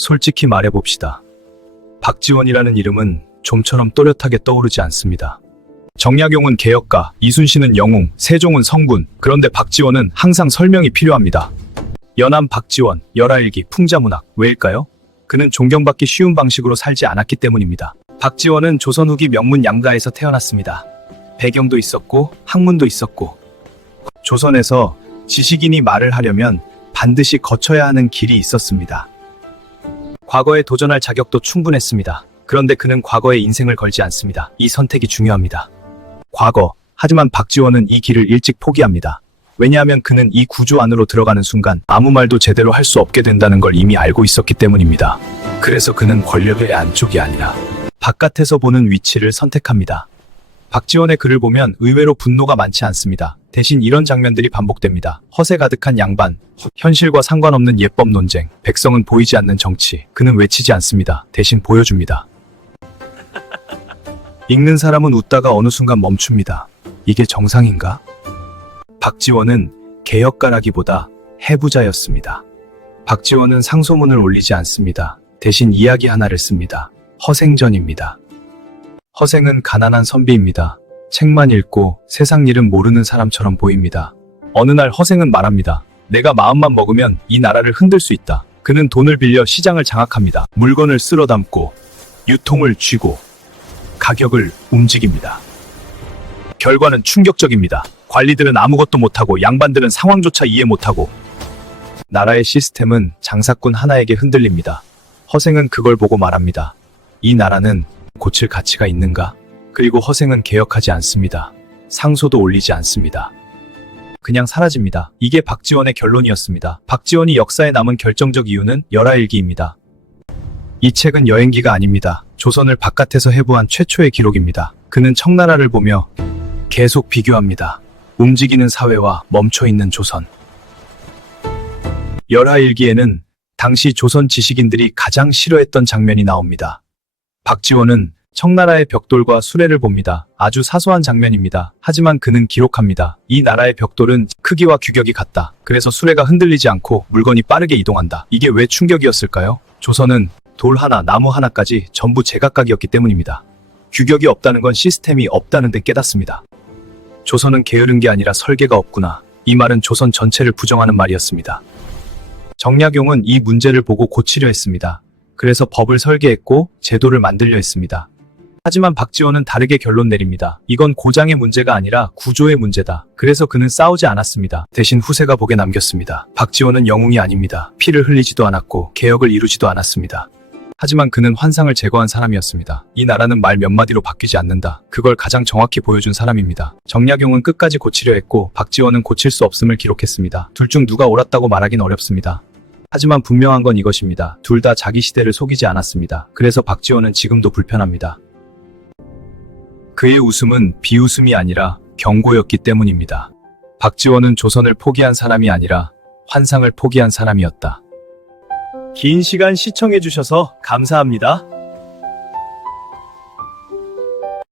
솔직히 말해봅시다. 박지원이라는 이름은 좀처럼 또렷하게 떠오르지 않습니다. 정약용은 개혁가, 이순신은 영웅, 세종은 성군. 그런데 박지원은 항상 설명이 필요합니다. 연암 박지원, 열하일기, 풍자문학. 왜일까요? 그는 존경받기 쉬운 방식으로 살지 않았기 때문입니다. 박지원은 조선 후기 명문 양가에서 태어났습니다. 배경도 있었고 학문도 있었고, 조선에서 지식인이 말을 하려면 반드시 거쳐야 하는 길이 있었습니다. 과거에 도전할 자격도 충분했습니다. 그런데 그는 과거에 인생을 걸지 않습니다. 이 선택이 중요합니다. 과거. 하지만 박지원은 이 길을 일찍 포기합니다. 왜냐하면 그는 이 구조 안으로 들어가는 순간 아무 말도 제대로 할 수 없게 된다는 걸 이미 알고 있었기 때문입니다. 그래서 그는 권력의 안쪽이 아니라 바깥에서 보는 위치를 선택합니다. 박지원의 글을 보면 의외로 분노가 많지 않습니다. 대신 이런 장면들이 반복됩니다. 허세 가득한 양반, 현실과 상관없는 예법 논쟁, 백성은 보이지 않는 정치. 그는 외치지 않습니다. 대신 보여줍니다. 읽는 사람은 웃다가 어느 순간 멈춥니다. 이게 정상인가? 박지원은 개혁가라기보다 해부자였습니다. 박지원은 상소문을 올리지 않습니다. 대신 이야기 하나를 씁니다. 허생전입니다. 허생은 가난한 선비입니다. 책만 읽고 세상 일은 모르는 사람처럼 보입니다. 어느 날 허생은 말합니다. 내가 마음만 먹으면 이 나라를 흔들 수 있다. 그는 돈을 빌려 시장을 장악합니다. 물건을 쓸어 담고 유통을 쥐고 가격을 움직입니다. 결과는 충격적입니다. 관리들은 아무것도 못하고 양반들은 상황조차 이해 못하고 나라의 시스템은 장사꾼 하나에게 흔들립니다. 허생은 그걸 보고 말합니다. 이 나라는 고칠 가치가 있는가? 그리고 허생은 개혁하지 않습니다. 상소도 올리지 않습니다. 그냥 사라집니다. 이게 박지원의 결론이었습니다. 박지원이 역사에 남은 결정적 이유는 열하일기입니다. 이 책은 여행기가 아닙니다. 조선을 바깥에서 해부한 최초의 기록입니다. 그는 청나라를 보며 계속 비교합니다. 움직이는 사회와 멈춰있는 조선. 열하일기에는 당시 조선 지식인들이 가장 싫어했던 장면이 나옵니다. 박지원은 청나라의 벽돌과 수레를 봅니다. 아주 사소한 장면입니다. 하지만 그는 기록합니다. 이 나라의 벽돌은 크기와 규격이 같다. 그래서 수레가 흔들리지 않고 물건이 빠르게 이동한다. 이게 왜 충격이었을까요? 조선은 돌 하나, 나무 하나까지 전부 제각각이었기 때문입니다. 규격이 없다는 건 시스템이 없다는 데 깨닫습니다. 조선은 게으른 게 아니라 설계가 없구나. 이 말은 조선 전체를 부정하는 말이었습니다. 정약용은 이 문제를 보고 고치려 했습니다. 그래서 법을 설계했고 제도를 만들려 했습니다. 하지만 박지원은 다르게 결론 내립니다. 이건 고장의 문제가 아니라 구조의 문제다. 그래서 그는 싸우지 않았습니다. 대신 후세가 보게 남겼습니다. 박지원은 영웅이 아닙니다. 피를 흘리지도 않았고 개혁을 이루지도 않았습니다. 하지만 그는 환상을 제거한 사람이었습니다. 이 나라는 말 몇 마디로 바뀌지 않는다. 그걸 가장 정확히 보여준 사람입니다. 정약용은 끝까지 고치려 했고 박지원은 고칠 수 없음을 기록했습니다. 둘 중 누가 옳았다고 말하긴 어렵습니다. 하지만 분명한 건 이것입니다. 둘 다 자기 시대를 속이지 않았습니다. 그래서 박지원은 지금도 불편합니다. 그의 웃음은 비웃음이 아니라 경고였기 때문입니다. 박지원은 조선을 포기한 사람이 아니라 환상을 포기한 사람이었다. 긴 시간 시청해주셔서 감사합니다.